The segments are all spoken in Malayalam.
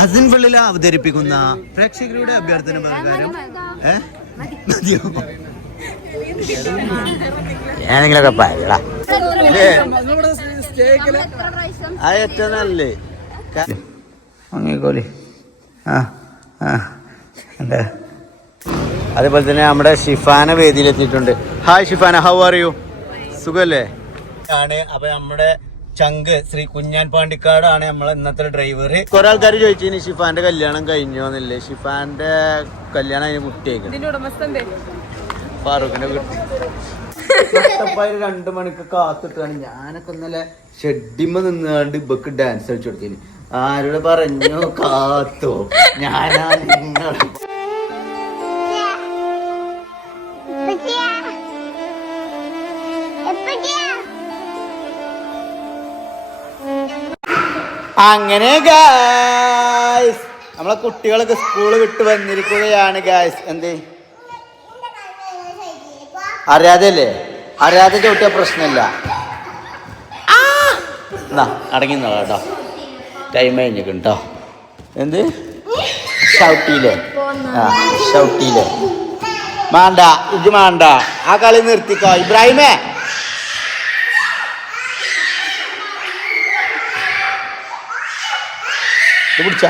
അസിൻഫുള്ളിൽ അവതരിപ്പിക്കുന്ന പ്രേക്ഷകരുടെ അഭ്യർത്ഥന പ്രകാരം ഏതെങ്കിലൊക്കെ പറയടാ ഏറ്റവും നല്ലേ വാങ്ങിക്കോലി. അതേപോലെ തന്നെ നമ്മുടെ ഷിഫാന വേദിയിലെത്തിയിട്ടുണ്ട്. Hi Shifana, how are you? സുഖല്ലേ ആണ്. അപ്പൊ നമ്മുടെ ചങ്ക് ശ്രീ കുഞ്ഞാൻ പാണ്ടിക്കാടാണ് നമ്മളെ ഇന്നത്തെ ഡ്രൈവർ. കുറെ ആൾക്കാർ ചോദിച്ചു ഷിഫാന്റെ കല്യാണം കഴിഞ്ഞോന്നില്ലേ. ഷിഫാന്റെ കല്യാണം അതിന് മുട്ടിയേക്ക് ഫാറൂഖിന്റെ കുട്ടി 2 മണിക്ക് കാത്തിട്ടാണ്. ഞാനൊക്കെ ഇന്നലെ ഷെഡിമ്മ നിന്നാണ്ട് ഇബക്ക് ഡാൻസ് കളിച്ചു കൊടുത്തിന്. ആരോട് പറഞ്ഞു കാത്തോ? ഞാനാ നിങ്ങൾ അങ്ങനെ ഗായ്സ് നമ്മളെ കുട്ടികളൊക്കെ സ്കൂള് വിട്ട് വന്നിരിക്കുകയാണ് ഗായ്സ്. എന്തേ അറിയാതെ അറിയാതെ ചോട്ടിയ പ്രശ്നമില്ല. എന്നാ അടങ്ങി കേട്ടോ, ടൈം കഴിഞ്ഞിരിക്കും കേട്ടോ. എന്ത് ഷൗട്ടിയില്ലേ? ഷൗട്ടിയില്ലേ? മാണ്ട ഇത് മാണ്ട, ആ കളി നിർത്തിക്കോ ഇബ്രാഹിമേ. ഇത് പിടിച്ച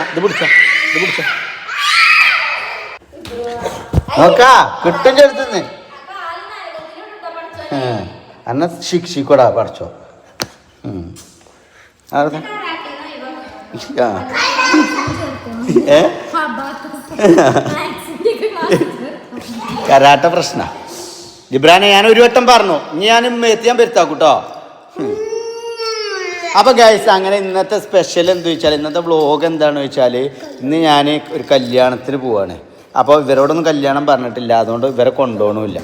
നോക്കാ കിട്ടും ചെറുത്തുന്ന് അന്ന ശിക്ഷിക്കൂടാ പഠിച്ചോ. കരാട്ട പ്രശ്ന ഇബ്രാനെ ഞാൻ ഒരു വട്ടം പറഞ്ഞു, ഇനി ഞാൻ എത്തിയാൻ പെരുത്താക്കൂട്ടോ. അപ്പൊ ഗൈസ് അങ്ങനെ ഇന്നത്തെ സ്പെഷ്യൽ എന്താ വെച്ചാൽ, ഇന്നത്തെ വ്ലോഗ് എന്താണെന്ന് വെച്ചാൽ, ഇന്ന് ഞാൻ ഒരു കല്യാണത്തിന് പോവാണ്. അപ്പോൾ ഇവരോടൊന്നും കല്യാണം പറഞ്ഞിട്ടില്ല, അതുകൊണ്ട് ഇവരെ കൊണ്ടുപോകണമില്ല.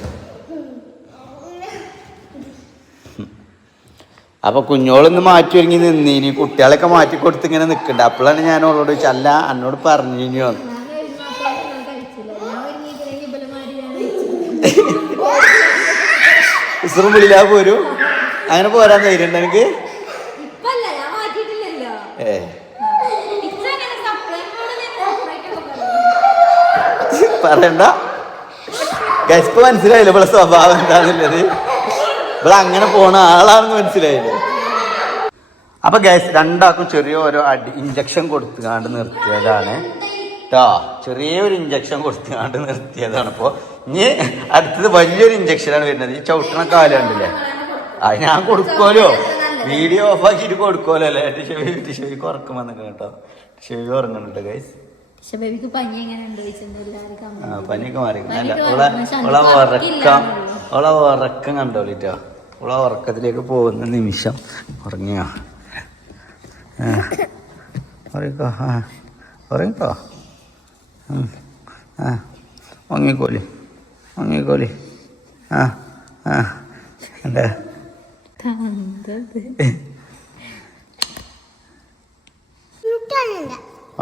അപ്പൊ കുഞ്ഞോളൊന്ന് മാറ്റി ഒരുങ്ങി നിന്നീനി, കുട്ടികളൊക്കെ മാറ്റി കൊടുത്ത് ഇങ്ങനെ നിൽക്കണ്ട. അപ്പോഴാണ് ഞാൻ അവളോട് ചോദിച്ചത്, അല്ല എന്നോട് പറഞ്ഞു ഇസ്റും വിളിലാ പോരൂ. അങ്ങനെ പോരാൻ ധൈര്യം ഉണ്ട് എനിക്ക്. പറയണ്ട ഗൈസ്, മനസ്സിലായില്ല ഇവിടെ സ്വഭാവം എന്താണെന്നുള്ളത്. ഇവിടെ അങ്ങനെ പോണ ആളാണെന്ന് മനസ്സിലായില്ലേ. അപ്പൊ ഗൈസ് രണ്ടാൾക്കും ചെറിയ ഓരോ ഇഞ്ചക്ഷൻ കൊടുത്തുകാണ്ട് നിർത്തിയതാണ് കേട്ടോ. ചെറിയൊരു ഇഞ്ചക്ഷൻ കൊടുത്തുകാണ്ട് നിർത്തിയതാണ്. ഇപ്പോൾ ഇനി അടുത്തത് വലിയൊരു ഇഞ്ചക്ഷനാണ് വരുന്നത്. ഈ ചവിട്ടണ കാലം ഉണ്ടല്ലേ, അത് ഞാൻ കൊടുക്കുമല്ലോ, വീഡിയോ ഓഫ് ആക്കിയിട്ട് കൊടുക്കുമല്ലോ അല്ലേ. ടിഷവിക്ക് ഉറക്കം വന്നിട്ട് കേട്ടോ, ടിഷവി ഉറങ്ങുന്നുണ്ട് ഗൈസ്. പനിയൊക്കെ മാറി. ഓളെ ഉറക്കം കണ്ടോളിട്ടോ. ഓളെ ഉറക്കത്തിലേക്ക് പോകുന്ന നിമിഷം ഉറങ്ങിയോ? ഉറങ്ങിക്കോ, ഉറങ്ങിക്കോ, ഉറങ്ങിക്കോലി, ഉറങ്ങിക്കോലി. എന്താ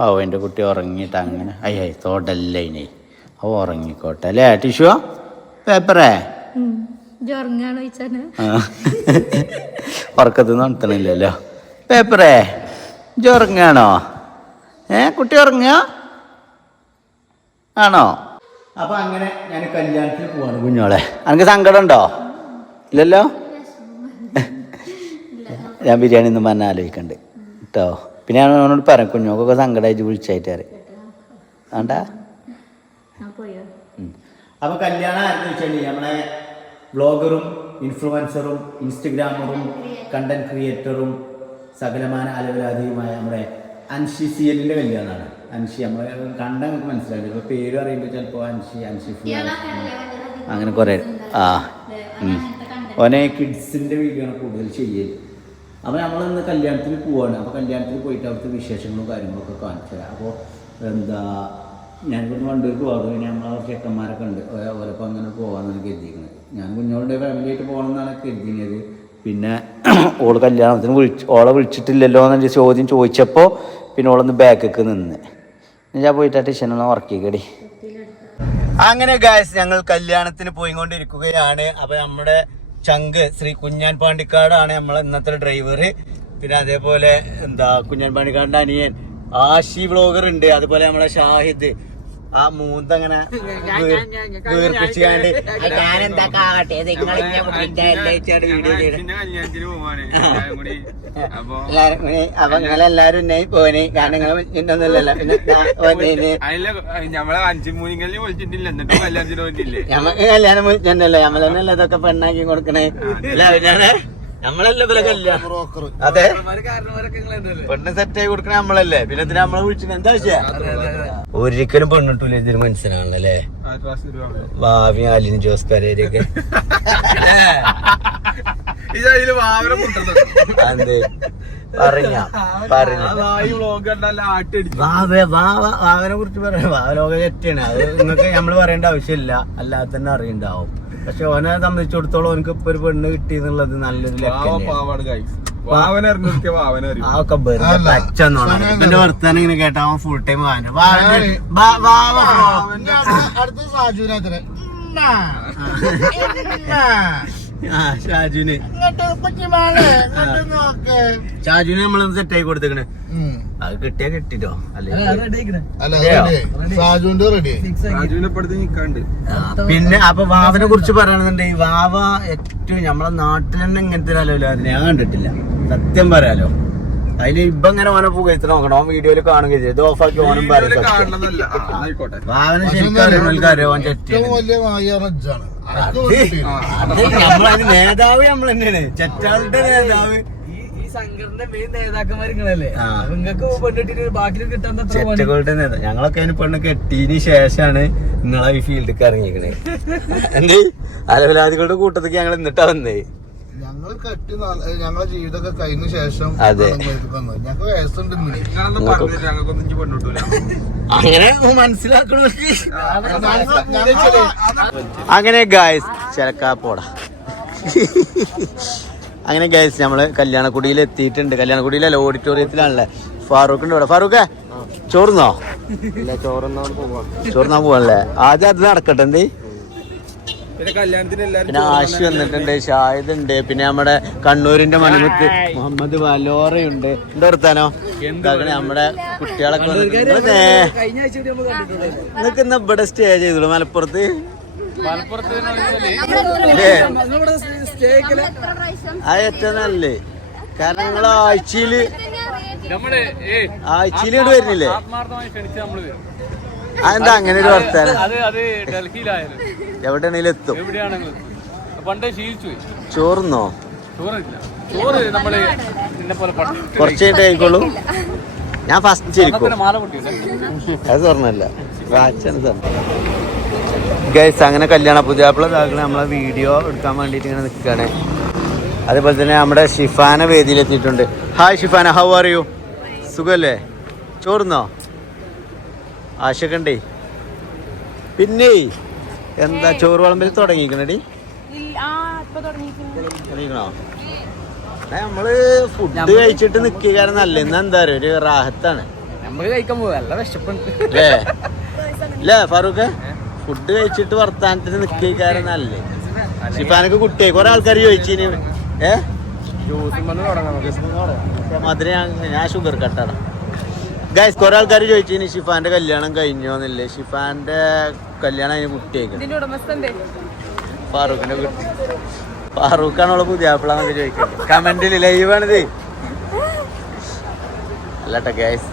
ഓ എൻ്റെ കുട്ടി ഉറങ്ങിയിട്ട് അങ്ങനെ അയ്യായി തോട്ടല്ലേ ഇനി അവ ഉറങ്ങിക്കോട്ടെ അല്ലേ. ടിഷു പേപ്പറേ ഉറക്കത്ത് നടത്തണില്ലല്ലോ. പേപ്പറേ ഇജ്ജ് ഉറങ്ങാണോ? കുട്ടി ഉറങ്ങുക ആണോ? അപ്പൊ അങ്ങനെ ഞാൻ കല്യാണത്തിന് പോവാണ് കുഞ്ഞോളെ. എനിക്ക് സങ്കടം ഉണ്ടോ? ഇല്ലല്ലോ. ഞാൻ ബിരിയാണി ഒന്നും പറഞ്ഞ ആലോചിക്കണ്ട് കേട്ടോ. പിന്നെ ഞാൻ അവനോട് പറയാം, കുഞ്ഞോക്കൊക്കെ സങ്കടമായിട്ട് വിളിച്ചായിട്ട് അറിയാം വേണ്ട. അപ്പൊ കല്യാണം ആയിരുന്നു വെച്ചാൽ നമ്മളെ വ്ളോഗറും ഇൻഫ്ലുവൻസറും ഇൻസ്റ്റഗ്രാമറും കണ്ടന്റ് ക്രിയേറ്ററും സകലമാന അലവലാതിയുമായ നമ്മുടെ അൻഷി സിയലിന്റെ കല്യാണമാണ്. അൻഷി നമ്മളെ കണ്ട നമുക്ക് മനസ്സിലായില്ല, ഇപ്പൊ പേര് പറയുമ്പോൾ ചിലപ്പോൾ അൻഷി അങ്ങനെ കുറെ ഓനെ കിഡ്സിന്റെ വീഡിയോ ആണ് കൂടുതൽ ചെയ്യല്. അപ്പോൾ നമ്മളിന്ന് കല്യാണത്തിന് പോവാണ്. അപ്പോൾ കല്യാണത്തിന് പോയിട്ട് അവിടുത്തെ വിശേഷങ്ങളും കാര്യങ്ങളൊക്കെ കാണിച്ചു തരാം. അപ്പോൾ എന്താ ഞാനിവിടുന്ന് വണ്ടൂർക്ക് പോകാറ്, പിന്നെ നമ്മളെ ചെക്കന്മാരൊക്കെ ഉണ്ട്, ഓരപ്പോൾ അങ്ങനെ പോകാമെന്നാണ് കരുതിയിരിക്കുന്നത്. ഞാൻ കുഞ്ഞോളുടെ ഫാമിലിയായിട്ട് പോകണമെന്നാണ് കരുതിയത്. പിന്നെ ഓള് കല്യാണത്തിന് ഓളെ വിളിച്ചിട്ടില്ലല്ലോ എന്നൊരു ചോദ്യം ചോദിച്ചപ്പോൾ പിന്നെ ഓളൊന്ന് ബാക്കൊക്കെ നിന്ന് ഞാൻ പോയിട്ട് ആ ടിഷനൊന്ന് ഉറക്കിക്കടി. അങ്ങനെ ഗായ്സ് ഞങ്ങൾ കല്യാണത്തിന് പോയിക്കൊണ്ടിരിക്കുകയാണ്. അപ്പോൾ നമ്മുടെ ചങ്ക് ശ്രീ കുഞ്ഞാൻ പാണ്ടിക്കാടാണ് നമ്മളെ ഇന്നത്തെ ഡ്രൈവർ. പിന്നെ അതേപോലെ എന്താ കുഞ്ഞാൻ പാണ്ടിക്കാടിൻ്റെ അനിയൻ ആഷി വ്ളോഗർ ഉണ്ട്, അതുപോലെ നമ്മളെ ഷാഹിദ് ആ മൂന്തങ്ങനെ വീർപ്പിച്ചാണ്ട് ഞാനെന്താ കാട്ടെ വീഡിയോ അപ്പൊ നിങ്ങളെല്ലാരും എന്നെ പോനെ കാരണം നിങ്ങൾ ഇന്നൊന്നുമില്ലല്ലോ ഞമ്മക്ക് കല്യാണം വിളിച്ചിട്ടുണ്ടല്ലോ നമ്മളൊന്നല്ല ഇതൊക്കെ പെണ്ണാക്കി കൊടുക്കണേ അല്ല പിന്നെ നമ്മളല്ലേ ഇവരെ കല്യാണം അതെ പെണ്ണ് സെറ്റായി കൊടുക്കണ നമ്മളല്ലേ പിന്നെ ഇതിന് നമ്മളെ വിളിച്ചിട്ട് എന്താ വെച്ചാ ഒരിക്കലും പെണ്ണിട്ടില്ല ഇതിന് മനസ്സിലാണല്ലേ ഭാവി അലിൻ ജോസ്കാരൊക്കെ അതെ വാവനെ കുറിച്ച് പറയാം. വാവലോക തെറ്റാണ്, അത് നിങ്ങൾക്ക് നമ്മള് പറയേണ്ട ആവശ്യമില്ല, അല്ലാതെ തന്നെ അറിയണ്ടാവും. പക്ഷെ ഓനെ സംബന്ധിച്ചിടത്തോളം ഓനക്ക് ഇപ്പൊ ഒരു പെണ്ണ് കിട്ടി എന്നുള്ളത് നല്ലൊരു എന്റെ വർത്താനം ഇങ്ങനെ കേട്ടാ അവൻ ഫുൾ ടൈം ഷാജുന് നമ്മള് സെറ്റായി കൊടുത്തേക്കണ്. അത് കിട്ടിയാ കിട്ടിട്ടോ പിന്നെ അപ്പൊ വാവനെ കുറിച്ച് പറയണെന്നുണ്ടെങ്കിൽ വാവ ഏറ്റവും നമ്മളെ നാട്ടിൽ തന്നെ ഇങ്ങനത്തെ അല്ലല്ലോ ഞാൻ കണ്ടിട്ടില്ല, സത്യം പറയാലോ. അതില് ഇപ്പൊ ഇങ്ങനെ ഓനെ പുകഴ്ത്തി നോക്കണം, ഓൻ വീഡിയോയിൽ കാണുകയും ചെയ്തു, ഇത് ഓഫാക്കി ഓനും പറയും. വാവനെ ശരിക്കും അറിയാം, ഓൻ നമ്മളത് നേതാവ് നമ്മൾ തന്നെയാണ്, ചെറ്റാളുടെ നേതാവ്. ചെറ്റകളുടെ നേതാവ് ഞങ്ങളൊക്കെ അതിന് പെണ്ണ് കെട്ടിയതിന് ശേഷമാണ് നിങ്ങളെ ഈ ഫീൽഡിലേക്ക് ഇറങ്ങിക്കണേ. എന്തേ അലവലാദികളുടെ കൂട്ടത്തേക്ക് ഞങ്ങൾ എന്നിട്ടാ വന്നേ. ഞങ്ങൾ കെട്ടി ഞങ്ങളെ ജീവിതമൊക്കെ കഴിഞ്ഞ ശേഷം ഞങ്ങൾക്ക് വയസ്സുണ്ട്, അങ്ങനെ മനസ്സിലാക്കണ. അങ്ങനെ ഗായ്സ് ചിലക്കാപ്പോടാ. അങ്ങനെ ഗായ്സ് നമ്മള് കല്യാണക്കുടിയിൽ എത്തിയിട്ടുണ്ട്. കല്യാണക്കുടിയിലല്ല, ഓഡിറ്റോറിയത്തിലാണല്ലേ. ഫാറൂഖിന്റെ ഇവിടെ. ഫാറൂഖേ ചോറുന്നോ? ചോറുന്നാൻ പോവാണല്ലേ. ആദ്യം അത് നടക്കട്ടെ. എന്തേ പിന്നെ ആശി വന്നിട്ടുണ്ട്, ഷാഹിദ് ഉണ്ട്, പിന്നെ നമ്മുടെ കണ്ണൂരിന്റെ മണിമുത്ത് മുഹമ്മദ് വലോറയുണ്ട്. എന്താ നിർത്താനോ നമ്മുടെ കുട്ടികളൊക്കെ നിങ്ങൾക്ക് ഇന്ന് ഇവിടെ സ്റ്റേ ചെയ്തോളൂ മലപ്പുറത്ത്. അത് ഏറ്റവും നല്ലേ, കാരണം നിങ്ങൾ ആഴ്ചയില് ഇങ്ങോട്ട് വരുന്നില്ലേ? അതെന്താ അങ്ങനെ ഒരു വർത്താനം? എവിടെയാണെങ്കിലും എത്തും. ചോറുന്നോ? കുറച്ച് കഴിഞ്ഞിട്ട് ആയിക്കോളൂ. ഞാൻ ഫസ്റ്റ് ഇരിക്കും. അത് തുറന്നല്ല ഗൈസ്. അങ്ങനെ കല്യാണ പുതിയാപ്പിള നമ്മളെ വീഡിയോ എടുക്കാൻ വേണ്ടിട്ട് ഇങ്ങനെ നിൽക്കുകയാണ്. അതേപോലെ തന്നെ നമ്മുടെ ഷിഫാന വേദിയിലെത്തിയിട്ടുണ്ട്. Hi Shifana, how are you? സുഖല്ലേ? ചോറുന്നോ? ആശക്കണ്ടേ? പിന്നെ എന്താ ചോറ് വിളമ്പിൽ തുടങ്ങിക്കണടി? തുടങ്ങിക്കണോ? നമ്മള് ഫുഡ് കഴിച്ചിട്ട് നിൽക്കുക നല്ല. ഇന്ന് എന്താ പറയുക, ഒരു റാഹത്താണ് അല്ലേ ഫാറൂഖ്? ഫുഡ് കഴിച്ചിട്ട് വർത്താനത്തിന് നിൽക്കാറ് നല്ലേ. ഷിഫാനൊക്കെ കുട്ടിയെ കുറെ ആൾക്കാർ ചോദിച്ചിന് മധുര. ഞാൻ ഷുഗർ കട്ടാണ് ഗൈസ്. കുറെ ആൾക്കാർ ചോദിച്ചിന് ഷിഫാന്റെ കല്യാണം കഴിഞ്ഞോന്നില്ലേ. ഷിഫാന്റെ കല്യാണം അതിന് കുട്ടിയേക്ക് ഫാറൂഖിന്റെ കുട്ടി. ഫാറൂഖാണുള്ള പുതിയാപ്പിളാന്നൊക്കെ ചോദിക്കുന്നത് കമന്റിൽ. ലൈവാണിത് അല്ലട്ടെ ഗൈസ്.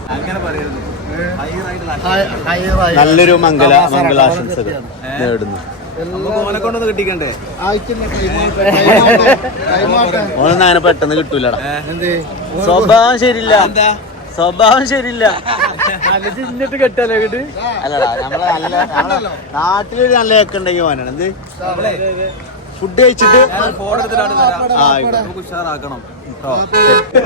നല്ലൊരു മംഗളാശംസകൾ നേടുന്നു. ഓനൊന്നും അങ്ങനെ പെട്ടെന്ന് കിട്ടൂലടാ. സ്വഭാവം ശരിയില്ല, സ്വഭാവം ശരിയില്ല. അല്ലടാ നമ്മളെ നല്ല നാട്ടിലൊരു നല്ല കേക്കുണ്ടെങ്കിൽ ഓനാണ്. എന്ത് ഫുഡ് കഴിച്ചിട്ട്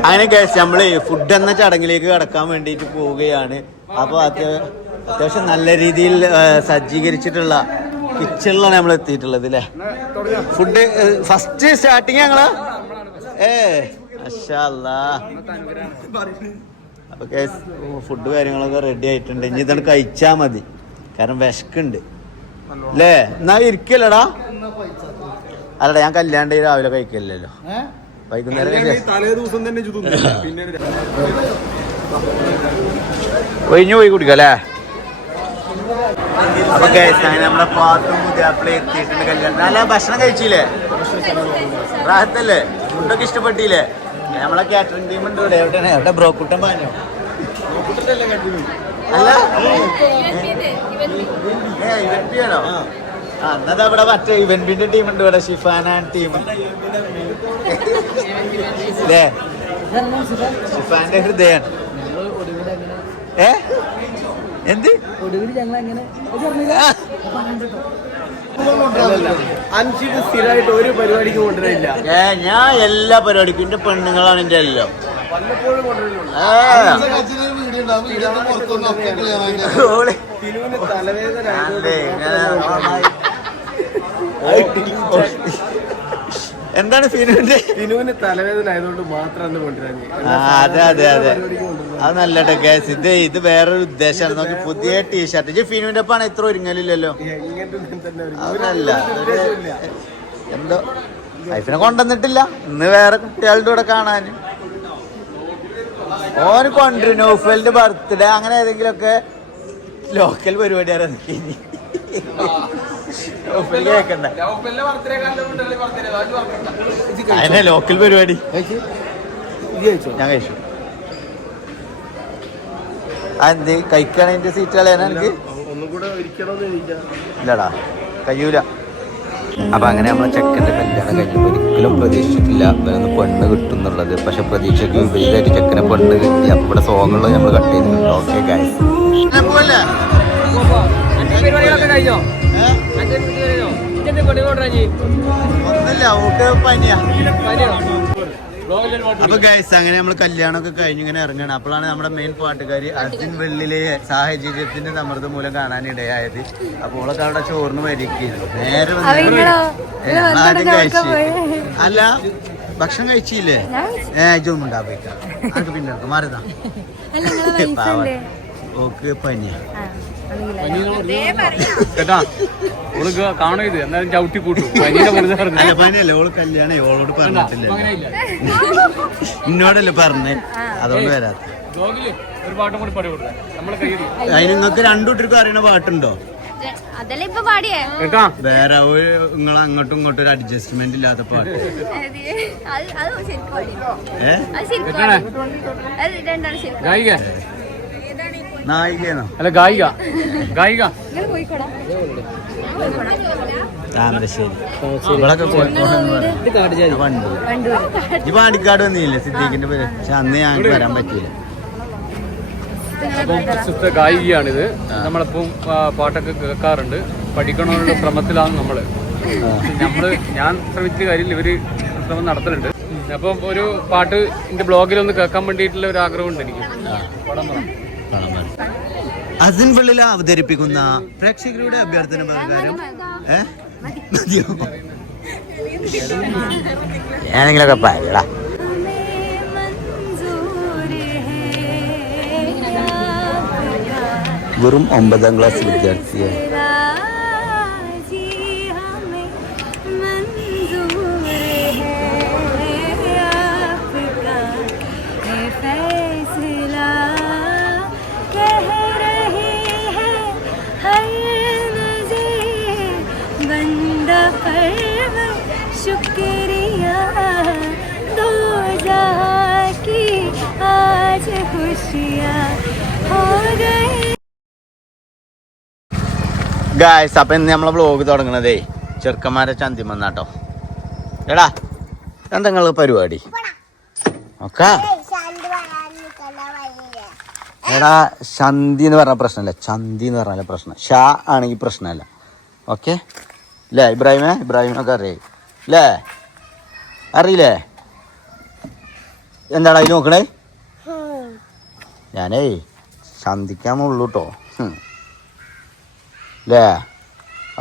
അങ്ങനെ കഴിച്ച് നമ്മള് ഫുഡ് എന്ന ചടങ്ങിലേക്ക് കടക്കാൻ വേണ്ടിയിട്ട് പോവുകയാണ്. അപ്പൊ അത്യാവശ്യം നല്ല രീതിയിൽ സജ്ജീകരിച്ചിട്ടുള്ള കിച്ചണിലാണ് നമ്മൾ എത്തിയിട്ടുള്ളത് അല്ലേ. ഫുഡ് ഫസ്റ്റ് സ്റ്റാർട്ടിങ് ഞങ്ങള് അപ്പൊ ഫുഡ് കാര്യങ്ങളൊക്കെ റെഡി ആയിട്ടുണ്ട്. ഇനി ഇതാണ് കഴിച്ചാ മതി, കാരണം വിശക്കുണ്ട് അല്ലേ. എന്നാ ഇരിക്കല്ലടാ. അല്ലടാ ഞാൻ കല്യാണ്ട് രാവിലെ കഴിക്കല്ലോ, വൈകുന്നേരം ഒഴിഞ്ഞു പോയി കുടിക്കാം അല്ലേ? അപ്പൊ നമ്മളെ പാത്തും പുതിയാപ്പിള എത്തിയിട്ടുണ്ട് കല്യാണം. നല്ല ഭക്ഷണം കഴിച്ചില്ലേ? റാഹത്തല്ലേ? ഫുഡൊക്കെ ഇഷ്ടപ്പെട്ടില്ലേ? നമ്മളെ കാറ്ററിംഗ് ടീം ഉണ്ട് ഇവിടെ. എവിടെയാണ്? എവിടെ ബ്രോക്കുട്ടൻ പറഞ്ഞോ? അല്ല ഇവന്റിയാണോ? ആ എന്നാ ഇവിടെ മറ്റേ ഇവന്റിന്റെ ടീം ഉണ്ട് ഇവിടെ. ഷിഫാന ടീം അല്ലേ? ഷിഫാന്റെ ഹൃദയാണ്. എന്ത് സ്ഥിരമായിട്ട് ഒരു പരിപാടിക്ക് കൊണ്ടുവരില്ല. ഞാൻ എല്ലാ പരിപാടിക്കും എന്റെ പെണ്ണുങ്ങളാണ് എന്റെ എല്ലാം. എന്താണ് ഫിനുവിന് തലവേദന ആയതുകൊണ്ട് മാത്രം കൊണ്ടുവരാൻ. അതെ അതെ അതെ അത് നല്ല കേസ്. ഇത് വേറൊരു ഉദ്ദേശമാണ്. നോക്കി പുതിയ ടീഷർട്ട് ഫിനുവിന്റെ ഒപ്പാണ് ഇത്ര ഒരുങ്ങലില്ലല്ലോ. അതല്ല എന്തോ വൈഫിനെ കൊണ്ടുവന്നിട്ടില്ല. ഇന്ന് വേറെ കുട്ടികളുടെ കൂടെ കാണാന് ഓന് കൊണ്ടുവരും. നൗഫലിന്റെ ബർത്ത്ഡേ അങ്ങനെ ഏതെങ്കിലും ഒക്കെ ലോക്കൽ പരിപാടിയാണ്. കേക്കണ്ട അതിനെ ലോക്കൽ പരിപാടി ഞാൻ കഴിച്ചു. അതെന്ത് കഴിക്കാണ് എന്റെ സീറ്റ് കളയാനാ എനിക്ക്? ഇല്ലടാ കഴിയൂല. അപ്പൊ അങ്ങനെ നമ്മളെ ചെക്കൻ്റെ കല്യാണം കഴിഞ്ഞപ്പോൾ ഒരിക്കലും പ്രതീക്ഷിച്ചിട്ടില്ല ഇവരൊന്ന് പെണ്ണ് കിട്ടും എന്നുള്ളത്. പക്ഷെ പ്രതീക്ഷയ്ക്ക് വിപരീതമായിട്ട് ചെക്കനെ പെണ്ണ് കിട്ടി. അപ്പൊ ഇവിടെ സോങ്ങുള്ളത് നമ്മൾ കട്ട് ചെയ്തിട്ടുണ്ട്. ഓക്കെ ഗൈസ് ഒന്നല്ല ഓക്കെ പനിയാ. അപ്പൊ ഗൈസ് അങ്ങനെ നമ്മൾ കല്യാണമൊക്കെ കഴിഞ്ഞ് ഇങ്ങനെ ഇറങ്ങണം. അപ്പോഴാണ് നമ്മുടെ മെയിൻ പാട്ടുകാരി അർജുൻ വെള്ളിലെ സാഹചര്യത്തിന്റെ സമ്മർദ്ദം മൂലം കാണാനിടയായത്. അപ്പോൾ ഓളൊക്കെ അവിടെ ചോറിന് വരിക്കുന്നു. നേരെ ആദ്യം കഴിച്ചു. അല്ല ഭക്ഷണം കഴിച്ചില്ലേ? ഇതൊന്നും ഉണ്ടാവില്ല. അത് പിന്നെ മാറുതാ ഓക്ക് പനിയാ. കാണോ ഇത് എന്നാലും ചവിട്ടി കൂട്ടും. അല്ല പനിയല്ലേ ഓള് കല്യാണം ഓളോട് പറഞ്ഞിട്ടില്ല. ഇന്നോടല്ലേ പറഞ്ഞേ അതുകൊണ്ട് വരാത്ത. അതിന് നിങ്ങൾക്ക് രണ്ടുകൂട്ടർക്കും അറിയണ പാട്ടുണ്ടോ? വേറെ നിങ്ങൾ അങ്ങോട്ടും ഇങ്ങോട്ടും ഒരു അഡ്ജസ്റ്റ്മെന്റ് ഇല്ലാത്ത പാട്ട്. നായികേനോ? അല്ല ഗായിക. ഗായിക താമരശ്ശേരി ഇവിടൊക്കെ കോഴിക്കോട് ഈ പാണ്ടിക്കാട് വന്നില്ലേ സിദ്ദീഖിന്റെ പേര്? പക്ഷെ അന്ന് ഞങ്ങൾക്ക് വരാൻ പറ്റിയില്ല. അപ്പം പ്രശസ്ത ഗായികയാണിത്. നമ്മളിപ്പം പാട്ടൊക്കെ കേൾക്കാറുണ്ട്. പഠിക്കണമെന്നുള്ള ശ്രമത്തിലാണ് നമ്മള്. ഞാൻ ശ്രമിച്ച കാര്യത്തിൽ ഇവര് ശ്രമം നടത്തലുണ്ട്. അപ്പം ഒരു പാട്ട് എന്റെ ബ്ലോഗിലൊന്ന് കേൾക്കാൻ വേണ്ടിയിട്ടുള്ള ഒരു ആഗ്രഹമുണ്ട് എനിക്ക്. അസിൻ വെള്ളില അവതരിപ്പിക്കുന്ന പ്രേക്ഷകരുടെ അഭ്യർത്ഥന പ്രകാരം ഏതെങ്കിലൊക്കെ പറയടാ. വെറും 9ാം ക്ലാസ് വിദ്യാർത്ഥിയെ ഗായ്സ് അപ്പൊ ഇന്ന് നമ്മളെ വ്ലോഗ് തുടങ്ങണതേ ചെറുക്കന്മാരെ ചന്തിമന്നാട്ടോ. എടാ എന്താ നിങ്ങള് പരിപാടി ഒക്കെ? എടാ ശന്തി എന്ന് പറഞ്ഞ പ്രശ്നമല്ല, ചന്തി എന്ന് പറഞ്ഞാൽ പ്രശ്നം. ഷാ ആണെങ്കിൽ പ്രശ്നമല്ല. ഓക്കെ അല്ലേ ഇബ്രാഹിമൊക്കെ അറിയാം അല്ലേ? അറിയില്ലേ? എന്താടാ ഇത് നോക്കണേ? ഞാനേ ശന്തിക്കാന്നുള്ളൂ കേട്ടോ അല്ലേ?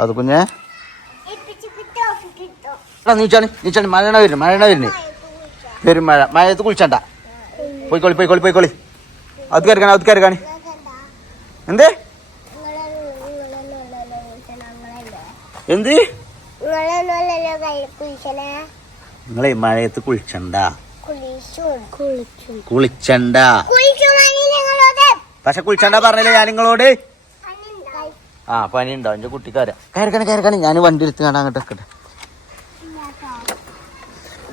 അത് കുഞ്ഞേ നീച്ചാണ് മഴ വരുന്നു വരും. മഴയത്ത് കുളിച്ചണ്ട. പോയിക്കോളി അത് കയറിക്കാണ് എന്തേ എന്ത് നിങ്ങളെ മഴയത്ത് കുളിച്ചണ്ട പക്ഷെ കുളിച്ചാണ്ടാ പറഞ്ഞില്ലേ ഞാൻ നിങ്ങളോട്? ആ പനി ഉണ്ടോ എന്റെ കുട്ടിക്കാര? കയറക്കണേ ഞാൻ വണ്ടി എടുത്ത് കാണാൻ അങ്ങോട്ട് വെക്കട്ടെ.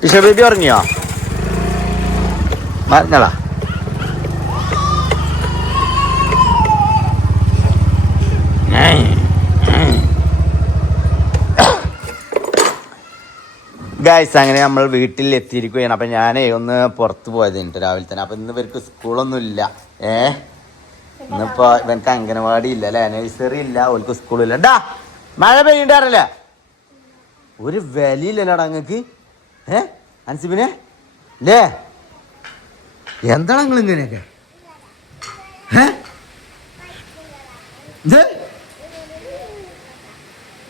ടിഷ ബേബി ഉറങ്ങിയോ? മറന്നളാ ഗായ്സ്. അങ്ങനെ നമ്മൾ വീട്ടിൽ എത്തിയിരിക്കുകയാണ്. അപ്പം ഞാനേ ഒന്ന് പുറത്ത് പോയത് എനിക്ക് രാവിലെ തന്നെ. അപ്പം ഇന്ന് ഇവർക്ക് സ്കൂളൊന്നും ഇല്ല. ഇന്നിപ്പോൾ ഇവർക്ക് അംഗനവാടി ഇല്ല അല്ലേ, നഴ്സറി ഇല്ല, ഓർക്ക് സ്കൂളില്ല. ഡാ മഴ പെയ്യണ്ടാറില്ല, ഒരു വിലയില്ലല്ലോടാ അങ്ങക്ക്. അൻസിബിനെ ലേ എന്താണ് നിങ്ങൾ ഇങ്ങനെയൊക്കെ?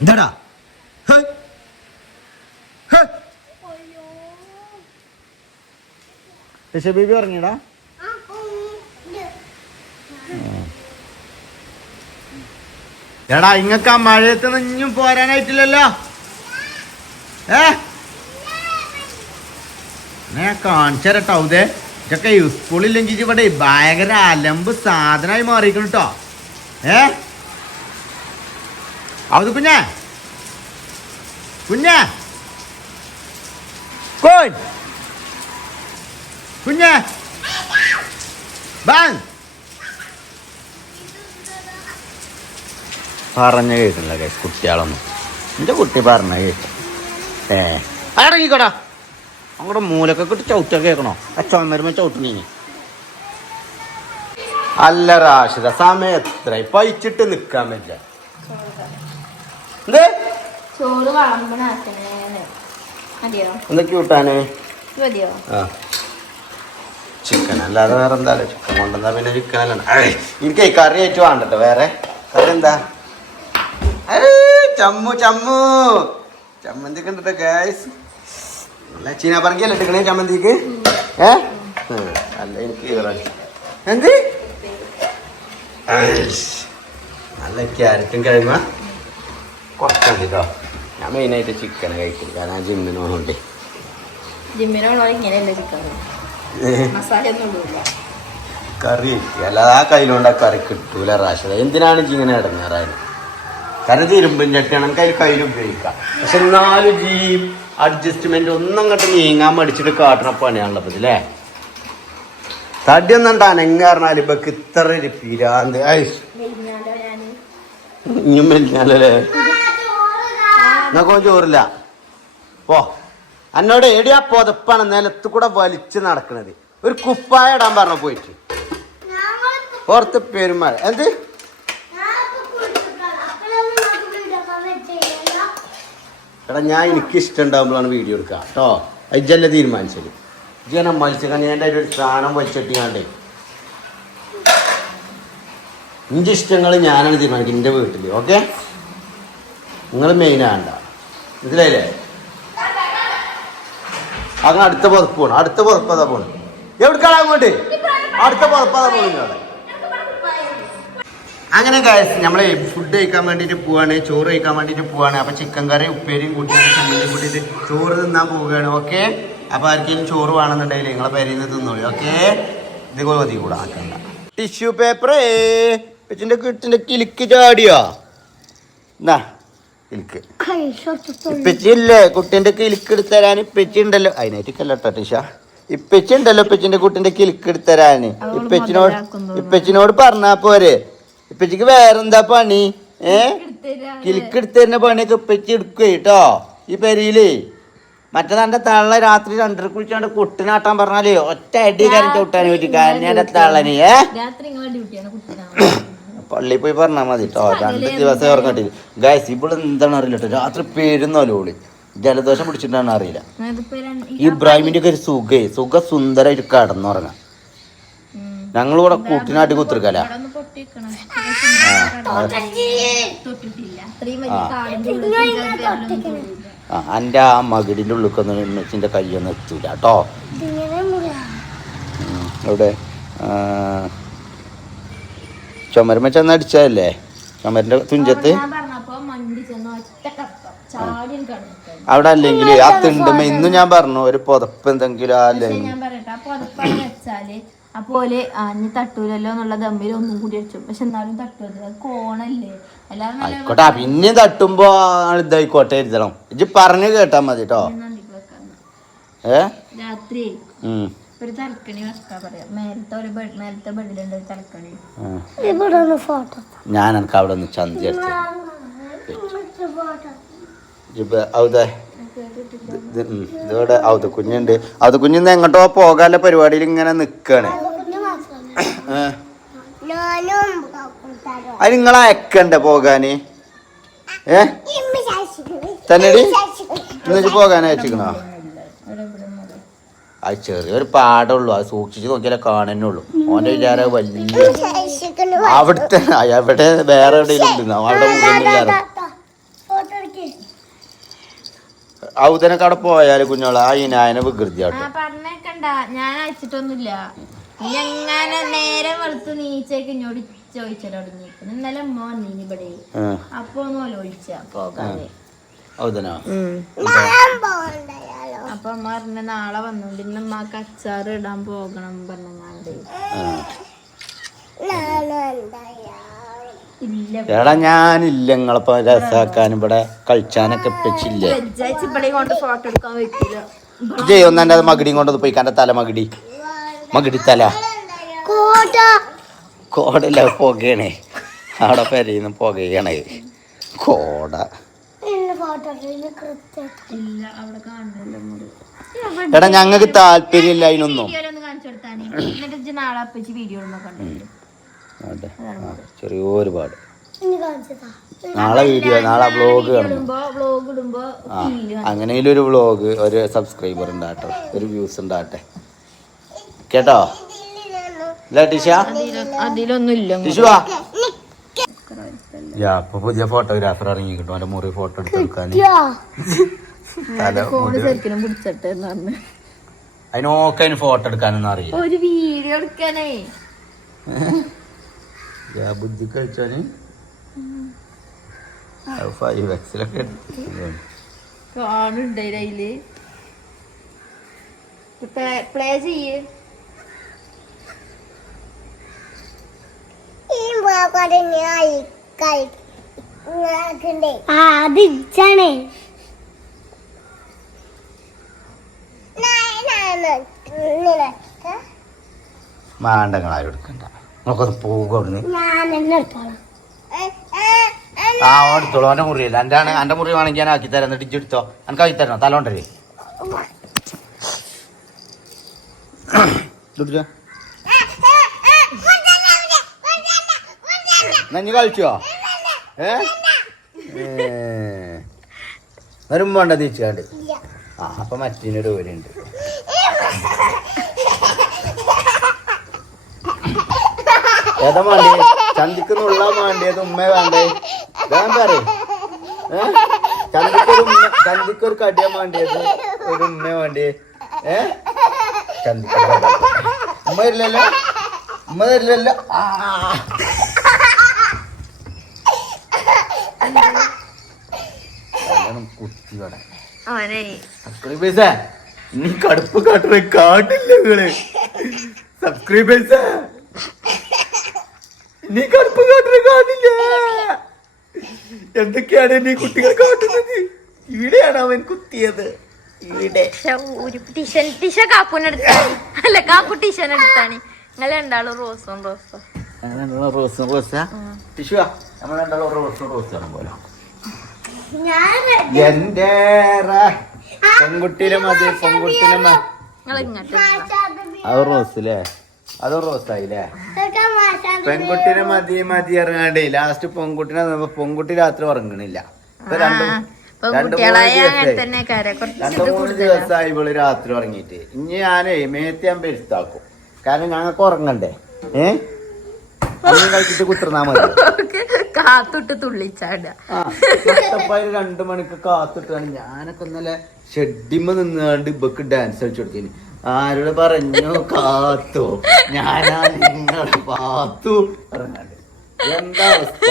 എന്താടാ ബേബി ഉറങ്ങിയടാ? എടാ ഇങ്ങക്ക് ആ മഴയത്ത് നിന്നും പോരാനായിട്ടില്ലല്ലോ. ഞാൻ കാണിച്ചരട്ടോ ഇതേ ഇതൊക്കെ സ്കൂളില്ലെങ്കിൽ ഇവിടെ ഭയങ്കര അലമ്പ് സാധനമായി മാറിയിരിക്കണം കേട്ടോ. അത് കുഞ്ഞേ കുഞ്ഞേ കുഞ്ഞേ പറഞ്ഞ കേൾക്കണില്ല കുട്ടികളൊന്നും. എന്റെ കുട്ടി പറഞ്ഞ കേട്ടു. അടങ്ങിക്കോടാ അങ്ങോട്ട് മൂലക്കൊക്കെ ഇട്ട് ചവിട്ട കേൾക്കണോ? ചുമരുമ്പോ ചവിട്ടണീ. അല്ല റാഷിദ സമയം എത്ര പയിച്ചിട്ട് നിക്കാൻ പറ്റില്ല. എന്തൊക്കെ കൂട്ടാന്? ചിക്കൻ അല്ലാതെ വേറെ എന്താ? ചിക്കൻ കൊണ്ടെന്നാ പിന്നെ ചിക്കൻ അല്ല. എനിക്ക് കറി ആയിട്ട് വേണ്ടട്ടോ. വേറെ കറി എന്താ? ചമ്മന്തി ഒക്കെ ഉണ്ടോ ഗായ്സ്? നല്ല ചീന പറങ്കിയല്ല എടുക്കണേ ചമ്മന്തിക്ക്. അല്ല എനിക്ക് എന്ത് നല്ല ക്യാരറ്റും കിഴങ്ങ കുറച്ചുണ്ട് കേട്ടോ. ഞാൻ മെയിനായിട്ട് ചിക്കൻ കഴിക്കും, കാരണം ജിമ്മിന് പോകണ്ടേ. കറി അല്ലാതെ ആ കയ്യിലുണ്ട കറി കിട്ടൂല റാഷിദ. എന്തിനാണ് ഇങ്ങനെ ഇടങ്ങാറായത്? കാരണം ഇരുമ്പും ചട്ടിയാണ് കയ്യിൽ ഉപയോഗിക്കാം. പക്ഷെ എന്നാലും ജി അഡ്ജസ്റ്റ്മെന്റ് ഒന്നും അങ്ങോട്ട് നീങ്ങാൻ മടിച്ചിട്ട് കാട്ടണ പണിയാണല്ലോ ഇപ്പൊ ഇതില്ലേ. തടി ഒന്നും അനങ്ങ പറഞ്ഞാൽ ഇപ്പൊക്ക് ഇത്ര ഒരു പിരാന്ത്. ഇനിയും മെലിഞ്ഞാലേ എന്നൊക്കെ ചോറില്ല പോ. എന്നോട് എടിയാ പൊതപ്പാണ് നിലത്ത് കൂടെ വലിച്ച് നടക്കണത്. ഒരു കുപ്പായ ഇടാൻ പറഞ്ഞ പോയിട്ട് പുറത്ത് പെരുമാൾ എന്ത് എടാ ഞാൻ എനിക്ക് ഇഷ്ടം ഉണ്ടാകുമ്പോഴാണ് വീഡിയോ എടുക്കുക കേട്ടോ. ഇജ്ജല്ലേ തീരുമാനിച്ചത്. ഇജ്ജനെ മത്സ്യക്കാൻ ഞാൻ ഒരു സാധനം വലിച്ചിട്ടാണ്ടേ ഇൻ്റെ ഇഷ്ടങ്ങൾ ഞാനാണ് തീരുമാനിക്കുന്നത് എൻ്റെ വീട്ടിൽ. ഓക്കെ, നിങ്ങൾ മെയിനാണ്ട മനസ്സിലായില്ലേ? അങ്ങനെ അടുത്ത പുറപ്പ് പോകണം. അടുത്ത പുറപ്പതാ പോണം. എവിടെക്കാണ് അങ്ങോട്ട്? അടുത്ത പുറപ്പതാ പോകണം. അങ്ങനെ ഗൈസ് നമ്മളെ ഫുഡ് കഴിക്കാൻ വേണ്ടിയിട്ട് പോവാണ്, ചോറ് കഴിക്കാൻ വേണ്ടിയിട്ട് പോവാണ്. അപ്പം ചിക്കൻ കറി ഉപ്പേരിയും കൂട്ടിയിട്ട് ചമ്മന്തിയും കൂട്ടിയിട്ട് ചോറ് തിന്നാൻ പോവുകയാണ്. ഓക്കെ, അപ്പോൾ ആർക്കെങ്കിലും ചോറ് വേണമെന്നുണ്ടെങ്കിൽ നിങ്ങളെ പേരിൽ നിന്ന് തിന്നോളൂ. ഓക്കെ, ഇതുപോലെ മതി കൂടെ ആക്കണ്ട. ടിഷ്യൂ പേപ്പറേ പെച്ചിൻ്റെ കിട്ടിൻ്റെ കിലുക്ക് ചാടിയോ? എന്നാ കിലുക്ക് ഇപ്പച്ചി ഇല്ലേ കുട്ടീൻ്റെ കിലുക്ക് എടുത്തരാൻ ഇപ്പച്ചി ഉണ്ടല്ലോ. അതിനായിട്ടൊക്കെയല്ല കേട്ടോ ടിഷ. ഇപ്പച്ചി ഉണ്ടല്ലോ ഇപ്പച്ചിൻ്റെ കുട്ടീൻ്റെ കിലുക്ക് എടുത്തരാൻ. ഇപ്പച്ചിനോട് പറഞ്ഞാ പോരെ. ഇപ്പച്ചിക്ക് വേറെന്താ പണി? കിലുക്ക് എടുത്തരുന്ന പണിയൊക്കെ ഇപ്പച്ചി എടുക്കുക കേട്ടോ ഈ പെരിയില്. മറ്റേ തള്ള രാത്രി 2:30 കുളിച്ചാണ്ട് കുട്ടിനാട്ടാൻ പറഞ്ഞാലേ ഒറ്റ അടി കാര്യം ചവിട്ടാൻ പറ്റി. കാരണം തള്ളനെ പള്ളിയിൽ പോയി പറഞ്ഞാൽ മതി കേട്ടോ. 2 ദിവസം ഉറങ്ങട്ടില്ല ഗൈസ്. ഇവിടെ എന്താണ് അറിയില്ല കേട്ടോ. രാത്രി പെരുന്നോലോളി ജലദോഷം പിടിച്ചിട്ടാണ് അറിയില്ല. ഈ ഇബ്രാഹിമിന്റെ ഒക്കെ ഒരു സുഖ സുന്ദരമായിട്ട് കടന്നുറങ്ങാം. ഞങ്ങളിവിടെ കൂട്ടിനാട്ടി കുത്തിരിക്കല. എൻ്റെ ആ മകിടിൻ്റെ ഉള്ളിക്കൊന്നും മെച്ചിൻ്റെ കയ്യൊന്നും എത്തൂല കേട്ടോ. ഇവിടെ ചുമരുമ്മ ചെന്ന് അടിച്ചതല്ലേ, ചുമരിന്റെ തുഞ്ചത്ത്. അവിടെ അല്ലെങ്കിൽ ആ തിണ്ടുമ്പോ ഇന്നും ഞാൻ പറഞ്ഞു ഒരു പുതപ്പ് എന്തെങ്കിലും അല്ലെങ്കിൽ അപ്പോലെ ഇനി തട്ടൂലല്ലോ എന്നുള്ള ദമ്മിൽ ഒന്നും കൂടി അടിച്ചു. പക്ഷെ എന്നാലും തട്ടുമത് കോണല്ലേ എല്ലാവരും ആയിക്കോട്ടെ. പിന്നെ തട്ടുമ്പോ ഇതായിക്കോട്ടെ എഴുതണം. ഇജ്ജ് പറഞ്ഞു കേട്ടാ മതി കേട്ടോ. രാത്രി ഒരു തലക്കണി വെക്കാ പറയാ. മേലത്തെ ബെഡിലുണ്ട് ഒരു തലക്കണി. ഞാൻ എനിക്ക് അവിടെ ഒന്ന് ചന്തി എടുത്ത് ഇതോടെ ഔത കുഞ്ഞുണ്ട്. ഔത കുഞ്ഞിന്ന് എങ്ങോട്ടോ പോകാനുള്ള പരിപാടിയിൽ ഇങ്ങനെ നിക്കാണ്. അത് നിങ്ങളെ അയക്കണ്ടേ പോകാന്? തന്നെടി എന്നിട്ട് പോകാൻ അയച്ചിക്കണോ? അത് ചെറിയൊരു പാടമുള്ളൂ. അത് സൂക്ഷിച്ച് നോക്കിയാലേ കാണുന്നുള്ളൂ. ഓന്റെ വിചാരം വലിയ അവിടുത്തെ എവിടെ വേറെ എവിടെയെങ്കിലും ഉണ്ടെന്നോ അവിടെ മുഴുവൻ ഔതനൊക്കെ അവിടെ പോയാല് കുഞ്ഞോളെ ആ ഇനായനെ വികൃതിയാട്ടോ. പറഞ്ഞേക്കണ്ട, ഞാൻ അയച്ചിട്ടൊന്നുമില്ല. നീ എങ്ങനെ നേരം വെളുത്ത് നീച്ചേക്ക് ഇങ്ങോട്ട് ചോദിച്ചല്ലോ. ഇന്നലെ അമ്മ വന്നീനി ഇവിടെ. അപ്പൊ ഒന്നും ഒഴിച്ച പോകാതെ അപ്പൊ അമ്മ പറഞ്ഞ നാളെ വന്നോണ്ട് ഇന്ന് അമ്മക്ക് അച്ചാറ് ഇടാൻ പോകണം പറഞ്ഞാണ്ട്. എടാ ഞാനില്ല നിങ്ങളിപ്പോ രസാക്കാനും ഇവിടെ കളിച്ചാനൊക്കെ വെച്ചില്ല. ഫോട്ടോ എടുക്കാൻ പറ്റില്ല. ഒന്ന് എന്റെ മകിടിയും കൊണ്ടൊന്ന് പോയി എന്റെ തല മകിടി തല കോടല്ല പുകയണേ. അവിടെ പെരയുന്ന പുകയാണ് കോട. എടാ ഞങ്ങക്ക് താല്പര്യമില്ല അതിനൊന്നും. ചെറിയൊരു പാട്. നാളെ വീഡിയോ, നാളെ വ്ലോഗ് കാണുമ്പോ അങ്ങനെയും ഒരു വ്ലോഗ്, ഒരു സബ്സ്ക്രൈബർ ഉണ്ടാകട്ടെ, ഒരു വ്യൂസ് ഉണ്ടാകട്ടെ കേട്ടോ. പുതിയ ഫോട്ടോഗ്രാഫർ ഇറങ്ങി കിട്ടും അവന്റെ മുറി ഫോട്ടോ എടുത്തെടുക്കാൻ. അതിനൊക്കെ അതിന് ഫോട്ടോ എടുക്കാനൊന്നും അറിയില്ല. ഒരു വീഡിയോ എടുക്കാനേ ബുദ്ധി കഴിച്ചാന് 5Xലൊക്കെ കാണുന്നുണ്ട് അതില്. പ്ലേ ചെയ്യേ മാണ്ടങ്ങളാരും എടുക്കണ്ട. നമുക്കൊന്ന് പോകുന്നു. ആ എടുത്തോളൂ. എന്റെ മുറിയല്ല എന്റെ മുറി വേണമെങ്കിൽ ഞാൻ ആക്കി തരാം. എന്നിട്ട് ഇജ്ജെടുത്തോ. എനിക്ക് ആക്കി തരണോ? തലോണ്ടല്ലേ നഞ്ഞ് കളിച്ചോ? വരുമ്പോണ്ട തിരിച്ചാണ്ട്. ആ അപ്പൊ മറ്റീനൊരു ഓരുണ്ട്. ഏതാ മാണ്ടി? ചന്തിക്കുന്നുള്ള മാണ്ടിയത് ഉമ്മ വേണ്ടേ? ഞാൻ പറയും ചന്തിക്കൊരു കടിയ മാണ്ടിയത് ഒരു ഉമ്മ വേണ്ടിയേ. ചന്തിക്ക ഉമ്മ തരില്ലല്ലോ, ഉമ്മ തരില്ലല്ലോ. കുത്തി വേണം സബ്സ്ക്രൈബേഴ്സേ. ഇനി കടുപ്പ് കാട്ടറ കാട്ടില്ല നിങ്ങള് സബ്സ്ക്രൈബേഴ്സേ. നീ കടുപ്പ് കാട്ടറ കാട്ടില്ല. എന്തൊക്കെയാണ് നീ കുട്ടികൾ കാട്ടുന്നത്? ഇവിടെയാണ് അവൻ കുത്തിയത്. ഇവിടെ അല്ല കാപ്പു ടീഷൻ എടുത്താണ്. നിങ്ങൾ രണ്ടാളും റോസും റോസാ ടിഷുവാ. നമ്മൾ രണ്ടാളും റോസും റോസാണ് പോലെ. എന്റെ പെൺകുട്ടിനെ മതി, പെൺകുട്ടിനെ അത് റോസില്ലേ? അത് റോസായില്ലേ? പെൺകുട്ടിനെ മതി മതി ഇറങ്ങാണ്ടേ ലാസ്റ്റ് പെൺകുട്ടിനെ പെൺകുട്ടി രാത്രി ഉറങ്ങണില്ല. രണ്ട് മൂന്ന് ദിവസമായി ഇവള് രാത്രി ഉറങ്ങിയിട്ട്. ഇനി ഞാനേ മേത്ത് ഞാൻ പെരുത്താക്കും. കാരണം ഞങ്ങൾക്ക് ഉറങ്ങണ്ടേ. കഴിച്ചിട്ട് കുത്തിർന്നാ മതി. കാത്തിട്ട് തുള്ളിച്ചാട 2 മണിക്ക് കാത്തിട്ടാണ്. ഞാനൊക്കെ ഇന്നലെ ഷെഡിമ്മ നിന്നാണ്ട് ഇവക്ക് ഡാൻസ് കളിച്ചു കൊടുത്തിന്. ആരോട് പറഞ്ഞു കാത്തു? ഞാനാ നിങ്ങളെ പാത്തു പറഞ്ഞാണ്ട്. എന്താ അവസ്ഥ?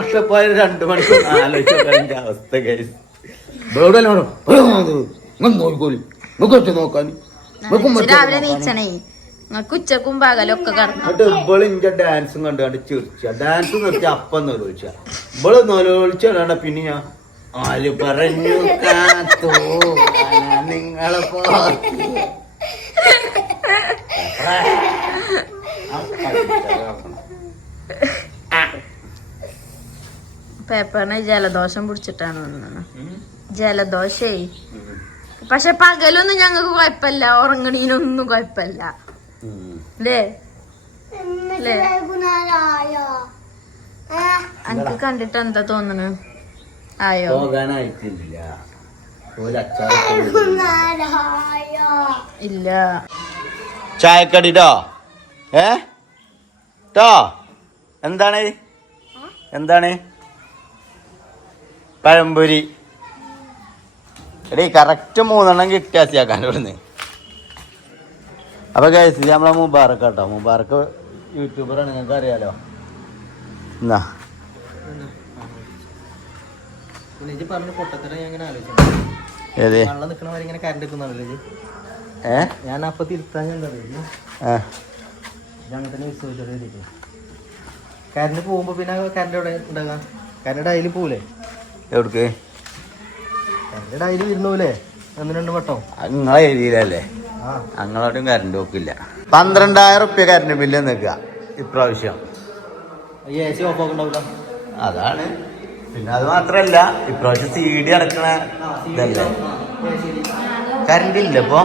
അഷ്ടപ്പായ 2 മണിക്ക് ആലോചിച്ച അവസ്ഥ. നോക്കാൻ രാവിലെ നീച്ചണേ നിങ്ങൾക്ക് ഉച്ചക്കും പകലും ഒക്കെ കടന്നു. എന്നിട്ട് ഇവള് ഇന്റെ ഡാൻസും കണ്ടുകൊണ്ട് ചിരിച്ച ഡാൻസ് നിർത്തി അപ്പം നോലോളിച്ച ഇവള് നോലോളിച്ചാണ്. പിന്നെ ഞാൻ ആര് പറഞ്ഞു കാത്തോ നിങ്ങളെ പേപ്പറിന് ജലദോഷം പിടിച്ചിട്ടാണ് വന്നത്. ജലദോഷേ പക്ഷെ പകലൊന്നും ഞങ്ങൾക്ക് കുഴപ്പമില്ല, ഉറങ്ങണീനൊന്നും കുഴപ്പമില്ല അല്ലേ? എനിക്ക് കണ്ടിട്ട് എന്താ തോന്നണ്? ആയോ പോകാനായിട്ടില്ല ഇല്ല. ചായക്കടിട്ടോ ട്ടോ എന്താണ് എന്താണ് പഴംപൊരി എടീ കറക്റ്റ് 3 കിട്ടിയാസിയാക്കാൻ ഇവിടുന്ന്. അപ്പൊ ഗൈസ് നമ്മളെ മുബാറക്ക് കേട്ടോ, മുബാറക്ക് യൂട്യൂബറാണ്, നിങ്ങൾക്ക് അറിയാലോ. എന്നാ ഏത് ഞാൻ അപ്പൊ തിരുത്താൻ കറണ്ട് പോകുമ്പോ പിന്നെ കറണ്ട് എവിടെ ഉണ്ടാകാം? കറണ്ട് ഡയലി പോകൂലേ? എവിടേക്ക്? കറണ്ട് ഡയലി വരുന്നൂലേ 1-2 വട്ടം? നിങ്ങളെ ഏരിയയിലല്ലേ, ഞങ്ങളോടും കറണ്ട് പോക്കില്ല. 12,000 റുപ്യ കറണ്ട് ബില്ല് നിൽക്കുക ഇപ്രാവശ്യം. AC ഓഫ് ആക്കണ്ടാവില്ല. അതാണ്. പിന്നെ അത് മാത്രല്ല ഇപ്രാവശ്യം CD അടക്കണ ഇതല്ലേ, കറണ്ട് ഇല്ല ഇപ്പൊ.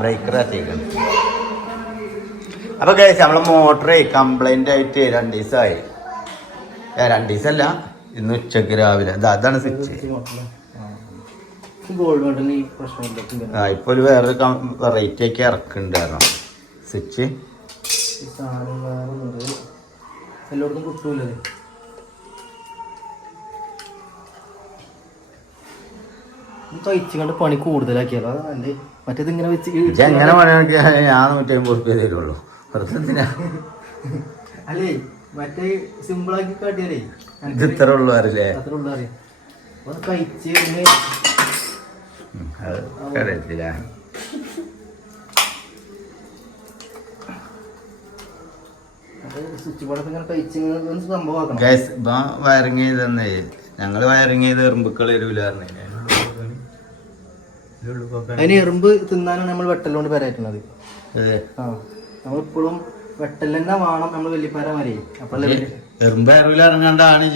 ബ്രേക്കർ എത്തിക്കണം. അപ്പൊ കഴിച്ച് നമ്മളെ മോട്ടറേ കംപ്ലൈന്റ് ആയിട്ട് 2 ദിവസമായി. 2 ദിവസമല്ല, ഇന്ന് ഉച്ചക്ക് രാവിലെ അതാണ് സ്വിച്ച്. ഇപ്പൊ ഒരു വേറൊരു വെറൈറ്റി ഒക്കെ ഇറക്കുന്നുണ്ടായിരുന്നു സ്വിച്ച്. എല്ലായിടത്തും കിട്ടൂലേ? കഴിച്ചു കണ്ട് പണി കൂടുതലാക്കിയാലോ അല്ലേ? മറ്റേത് ഇങ്ങനെ വെച്ച് എങ്ങനെ പണിയാക്കിയാ ഞാൻ 150 റുപ്യ തരുള്ളൂ. അല്ലേ മറ്റേ സിമ്പിളാക്കി കാട്ടിയാലേ ഇത് ഇത്ര ഉള്ളു അറിയില്ലേ? അത്ര ഉള്ളു അറിയാം. ഒന്ന് കഴിച്ച് അറിയത്തില്ല. സ്വിച്ച് ബോർഡൊക്കെ ഇങ്ങനെ കഴിച്ച് സംഭവമാക്കണം. വയറിങ് ചെയ്തന്നേ, ഞങ്ങള് വയറിങ് ചെയ്ത് എറുമ്പുക്കൾ വരൂലായിരുന്നു. അതിന് എറുമ്പ് തിന്നാനാണ് നമ്മൾ വെട്ടലുകൊണ്ട് പെരയറ്റുന്നത്. നമ്മളിപ്പോഴും വെട്ടൽ തന്നെ വേണം നമ്മൾ വലിയപ്പാര മതി. അപ്പല്ലേ എറുമ്പ് വരൂല ഇറങ്ങാണ്ടാണ്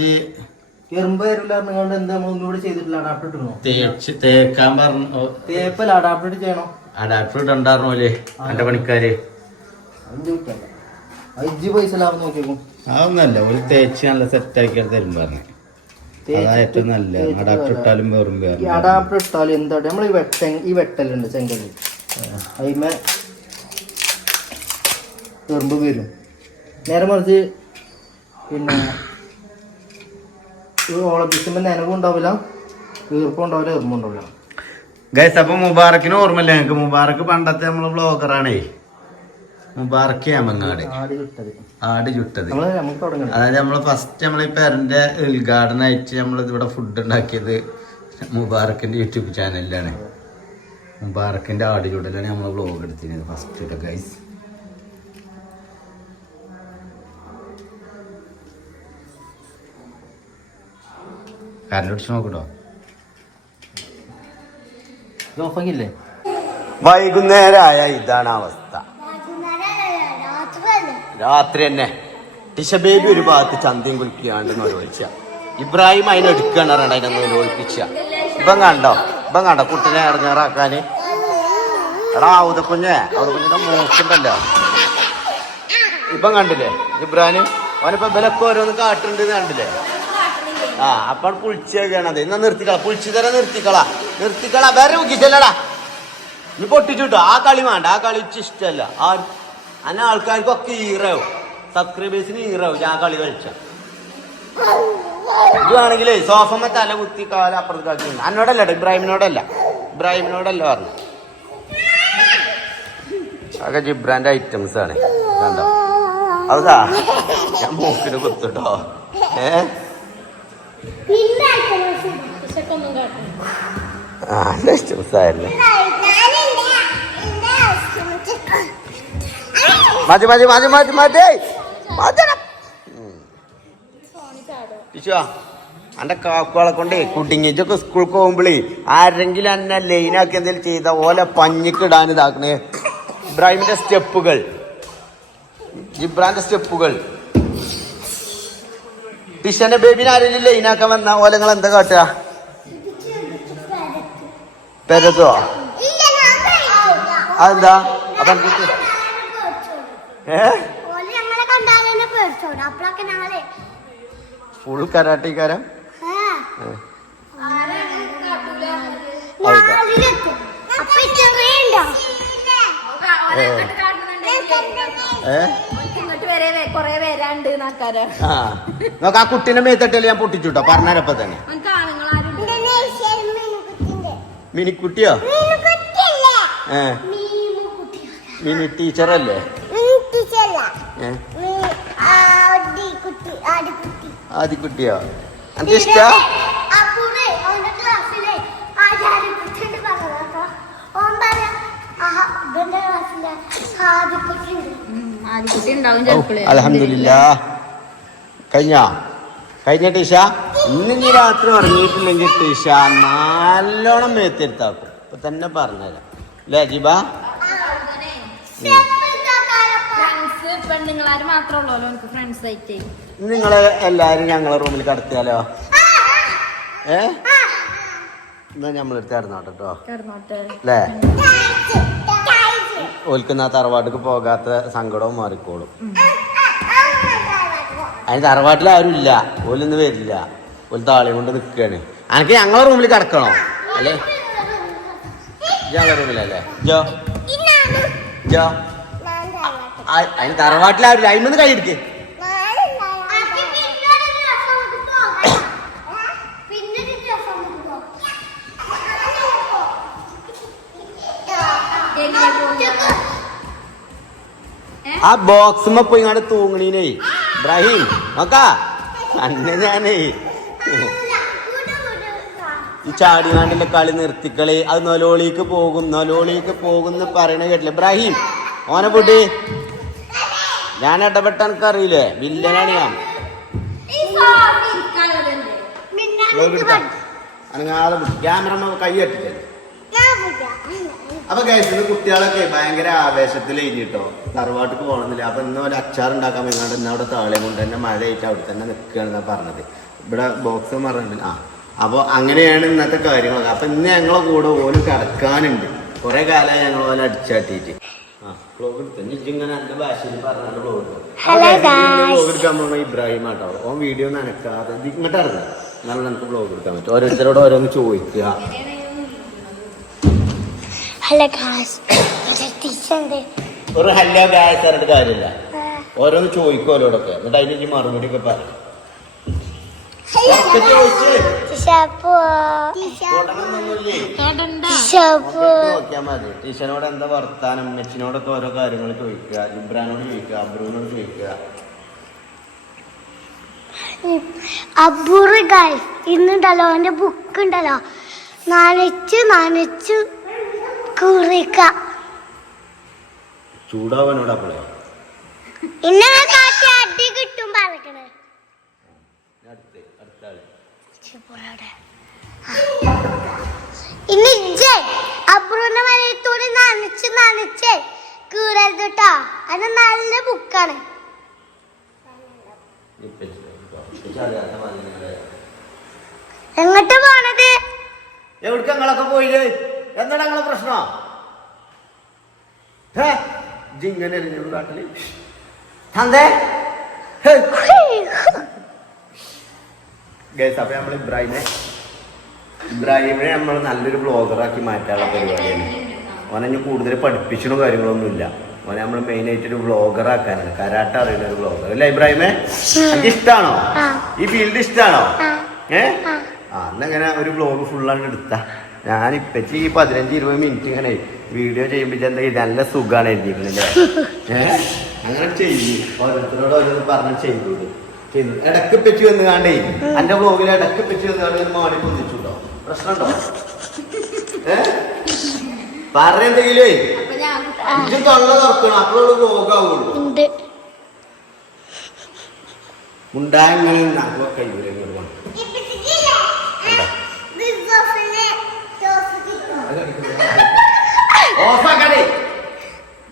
എറുമ്പ് വരൂല ഇറങ്ങാണ്ട് എന്താ നമ്മൾ ഒന്നുകൂടെ ചെയ്തിട്ടില്ല? അഡാപ്റ്റർ ഇട്ടണോ? തേക്കാൻ പറഞ്ഞു. തേപ്പല്ല, അഡാപ്റ്റർ ചെയ്യണോ? അഡാപ്റ്റർ ഇടണ്ടായിരുന്നോല്ലേ എന്റെ പണിക്കാര്? 5 പൈസ ലാഭം നോക്കിയേക്കും. അതൊന്നല്ല, ഒരു തേച്ച് നല്ല സെറ്റാക്കി തരും പറഞ്ഞു. അതാ ഏറ്റവും നല്ല. അഡാപ്റ്റർ ഇട്ടാലും അഡാപ്റ്റർ ഇട്ടാലും എന്താ നമ്മൾ ഈ വെട്ടലുണ്ട് ചെങ്കല്, അതിന്മേ എറുമ്പ് വരും. നേരെ മറിച്ച് പിന്നെ ഓളബിസുമ്പോ നനവും ഉണ്ടാവില്ല, ഈർപ്പം ഉണ്ടാവില്ല, എറുമ്പും ഉണ്ടാവില്ല. ഗൈസ് അപ്പൊ മുബാറക്കിന് ഓർമ്മയില്ല ഞങ്ങക്ക്? മുബാറക്ക് പണ്ടത്തെ നമ്മള് വ്ളോഗറാണേ. മുബാറക്ക് ആമങ്ങാട് ആട് ചുട്ടത്. അതായത് നമ്മള് ഫസ്റ്റ് നമ്മളീ പേരന്റെ ഉദ്ഘാടനമായിട്ട് നമ്മൾ ഇവിടെ ഫുഡ് ഉണ്ടാക്കിയത് മുബാറക്കിന്റെ യൂട്യൂബ് ചാനലിലാണ്. മുബാറക്കിന്റെ ആട് ചുടലാണ് നമ്മള് വ്ളോഗ് എടുത്തിരുന്നത് ഫസ്റ്റ് ഗൈസ്. കറണ്ട് പിടിച്ച് നോക്കട്ടോ. വൈകുന്നേരമായ ഇതാണ് അവസ്ഥ. രാത്രി തന്നെ ടിഷ ബേബി ഒരു ഭാഗത്ത് ചന്തയും കുലിക്കാണ്ട് നോലോളിച്ച. ഇബ്രാഹിം അതിനെ എടുക്കുകയാണ് അതിനെ നോലോളിപ്പിച്ച. ഇപ്പം കണ്ടോ കുട്ടിനെ ഇറങ്ങാറാക്കാന്. എടാ ഔതക്കുഞ്ഞിന്റെ മൂക്കുണ്ടല്ലോ. ഇപ്പം കണ്ടില്ലേ ഇബ്രാഹിം? അവനിപ്പോ ബലൊക്കെ ഓരോന്ന് കാട്ടുണ്ട് കണ്ടില്ലേ? അപ്പോൾ പുളിച്ചത് എന്നാ നിർത്തിക്കളാ, പുളിച്ചു തരാൻ നിർത്തിക്കളാ വേറെ നോക്കിച്ചല്ലടാ. നീ പൊട്ടിച്ചുട്ടോ. ആ കളി വേണ്ട, ആ കളി ഇഷ്ടല്ല. അന്ന ആൾക്കാർക്കൊക്കെ ഈറാവും, സബ്സ്ക്രൈബേഴ്സിന് ഈറാവും ഞാൻ കളി കളിച്ച. ഇതാണെങ്കിലേ സോഫമ്മ തല കുത്തി കാല അപ്പുറത്ത് കളിച്ചു. എന്നോടല്ല ഇബ്രാഹിമിനോടല്ല പറഞ്ഞു. അതൊക്കെ ജിബ്രാന്റെ ഐറ്റംസ് ആണ്. കണ്ടോ അതാ ഞാൻ മൂക്കിന് കുത്തിട്ടോ. ഐറ്റംസ് ആയിരുന്നു. മതി മതി മതി മതി മതി എന്റെ കാക്കുകളെ കൊണ്ടേ കുട്ടിങ്ങിച്ചൊക്കെ സ്കൂൾക്ക് പോകുമ്പോഴേ ആരെങ്കിലും എന്നെ ലൈനാക്കി എന്തെങ്കിലും ചെയ്ത ഓലെ പഞ്ഞിക്കിടാൻ ഇതാക്കണേ. ഇബ്രാഹിമിന്റെ സ്റ്റെപ്പുകൾ, ജിബ്രാന്റെ സ്റ്റെപ്പുകൾ. ടിഷന്റെ ബേബിനെ ആരെങ്കിലും ലൈനാക്കാൻ വന്ന ഓലെ നിങ്ങൾ എന്താ കാട്ടുക? പെരതോ? അതെന്താ? അപ്പൊ ഫുൾ കരാട്ടിക്കാരം. നോക്ക് ആ കുട്ടീനെ മേത്തട്ടല്ലേ ഞാൻ പൊട്ടിച്ചുട്ടോ പറഞ്ഞപ്പോ തന്നെ. മിനിക്കുട്ടിയോ? മിനി ടീച്ചറല്ലേ? ആദിക്കുട്ടിയോ? എനിക്ക് ഇഷ്ട. അൽഹംദുലില്ലാ. കഴിഞ്ഞ ടീഷ ഇന്ന് രാത്രി ഉറങ്ങിയിട്ടില്ലെങ്കിൽ ടീഷ നല്ലോണം മേത്തെടുത്താക്കും. ഇപ്പൊ തന്നെ പറഞ്ഞുതരാം അല്ലേ ജിബ? നിങ്ങളെ എല്ലാരും ഞങ്ങളെ റൂമിൽ കടത്തിയാലോ? എന്നാ നമ്മളെടുത്ത് കിടന്നോട്ടെ കേട്ടോ അല്ലേ? ഓൽക്കുന്ന തറവാട്ടിക്ക് പോകാത്ത സങ്കടവും മാറിക്കോളും. അതിന് തറവാട്ടിൽ ആരും ഇല്ല, ഓലൊന്നും വരില്ല, ഒരു താളി കൊണ്ട് നിൽക്കുകയാണ്. അനക്ക് ഞങ്ങളെ റൂമിൽ കിടക്കണോ? അല്ലേ ഞങ്ങളെ റൂമിലല്ലേ? ജോ ജോ അതിന് തറവാട്ടിലാരും അതിനൊന്ന് കൈയെടുക്കേ. ആ ബോക്സുമ്മ പോയി ഇങ്ങോട്ട് തൂങ്ങണീനേ ഇബ്രാഹിം നോക്കാ അന്നെ ഞാനേ ഈ ചാടിനാണ്ടിന്റെ കളി നിർത്തിക്കളി. അത് നൊലോളിക്ക് പോകുന്ന പറയണ കേട്ടില്ല ഇബ്രാഹിം? ഓനെ പൊട്ടി ഞാൻ ഇടപെട്ട എനിക്കറിയില്ലേ, വില്ലനാണ് ഞാൻ. ക്യാമറ കൈ കെട്ടില്ലേ? അപ്പൊ കേസിന് കുട്ടികളൊക്കെ ഭയങ്കര ആവേശത്തിൽ കഴിഞ്ഞിട്ടോ തറവാട്ടിക്ക് പോകണമെന്നില്ല. അപ്പൊ ഇന്ന് ഒരു അച്ചാറുണ്ടാക്കാൻ വേണ്ടി ഇന്ന് അവിടെ താളെ കൊണ്ട് തന്നെ മഴയായിട്ട് അവിടെ തന്നെ നിൽക്കുകയാണെന്നാ പറഞ്ഞത്. ഇവിടെ ബോക്സ് പറഞ്ഞിട്ടുണ്ട്. അപ്പൊ അങ്ങനെയാണ് ഇന്നത്തെ കാര്യങ്ങളൊക്കെ. അപ്പൊ ഇന്ന് ഞങ്ങളെ കൂടെ ഓന് കിടക്കാനുണ്ട്. കുറെ കാലമായി ഞങ്ങൾ ഓനെ അടിച്ചാട്ടിട്ട് വ്ലോഗ് എടുത്തു. ഇങ്ങനെ എന്റെ ഭാഷയിൽ പറഞ്ഞാണ്ട് വ്ലോഗ് എടുക്കാൻ പോകുന്ന ഇബ്രാഹിം ആട്ടോ. ഓൻ വീഡിയോ നനക്കാതെ ഇങ്ങോട്ട് ഇറങ്ങുക എന്നാലും നമുക്ക് വ്ലോഗ് എടുക്കാൻ പറ്റും. ഓരോരുത്തരോട് ഓരോന്ന് ചോദിക്കുക. ഒരു ഹലോ ഗായ്സ് പറഞ്ഞിട്ട് കാര്യമില്ല, ഓരോന്ന് ചോദിക്കും ഓരോടൊക്കെ. എന്നിട്ട് അതിന് മറുപടി ഒക്കെ പറയും. നോക്കിയാ മതി. ടീച്ചറിനോട് എന്താ വർത്താനം, മെച്ചിനോടൊക്കെ ഓരോ കാര്യങ്ങൾ ചോദിക്കുക, ജിബ്രാനോട് ചോദിക്കുക, അബ്രുവിനോട് ചോദിക്കുക. അബ്ബൂറ് ഗൈസ് ഇന്നുണ്ടല്ലോ അവന്റെ ബുക്ക് ഉണ്ടല്ലോ നനച്ചു കുറിക്ക ചൂടാവാനോട് അപ്പോഴേ ഇന്നലെ കാട്ടി അടി കിട്ടും പറഞ്ഞേ. ഇനി അബ്രൂന്റെ മലയത്തോട് നനച്ച് കീറരുത് കേട്ടോ. അത് നല്ല ബുക്കാണ്. എങ്ങോട്ട് പോണത്? എവിടേക്ക് ഞങ്ങളൊക്കെ പോയില്ലേ? എന്താണ് ഞങ്ങളെ പ്രശ്നം? ഇങ്ങനെ കാട്ടില് അപ്പൊ നമ്മൾ ഇബ്രാഹിമിനെ നമ്മൾ നല്ലൊരു ബ്ലോഗറാക്കി മാറ്റാനുള്ള പരിപാടിയാണ്. ഓനെ കൂടുതൽ പഠിപ്പിച്ചണോ കാര്യങ്ങളൊന്നുമില്ല. ഓനെ നമ്മൾ മെയിൻ ആയിട്ടൊരു വ്ളോഗറാക്കാനാണ്. കരാട്ട അറിയുന്ന ഒരു വ്ളോഗർ അല്ലേ ഇബ്രാഹിമേ? എനിക്ക് ഇഷ്ടാണോ ഈ ഫീൽഡ്? ഇഷ്ടാണോ? അന്നങ്ങനെ ഒരു വ്ളോഗ് ഫുള്ളാണ് എടുത്താ. ഞാനിപ്പച്ചി ഈ 15-20 മിനിറ്റ് ഇങ്ങനെ വീഡിയോ ചെയ്യുമ്പോൾ എന്താ നല്ല സുഖമാണ് എഴുതിയിരിക്കണല്ലേ. അങ്ങനെ ചെയ്യും. ഓരോരുത്തരോട് ഓരോന്ന് പറഞ്ഞ് ചെയ്തു. ഇടക്ക് പെച്ച് വന്ന് കാണ്ടേ എന്റെ വ്ളോഗിൽ ഇടക്ക് പെച്ച് വന്ന് കാണ്ട് മാടി പൊന്നിച്ചുണ്ടോ? പ്രശ്നമുണ്ടോ? പറഞ്ഞെന്തെങ്കിലും ഇത് തൊള്ള തുറക്കണം അപ്പോഴുള്ള രോഗാവുള്ളൂ. ഉണ്ട്. ഉണ്ടായെങ്ങനെ കഴിയൂല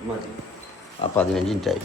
മതി. 15 മിനിറ്റായി.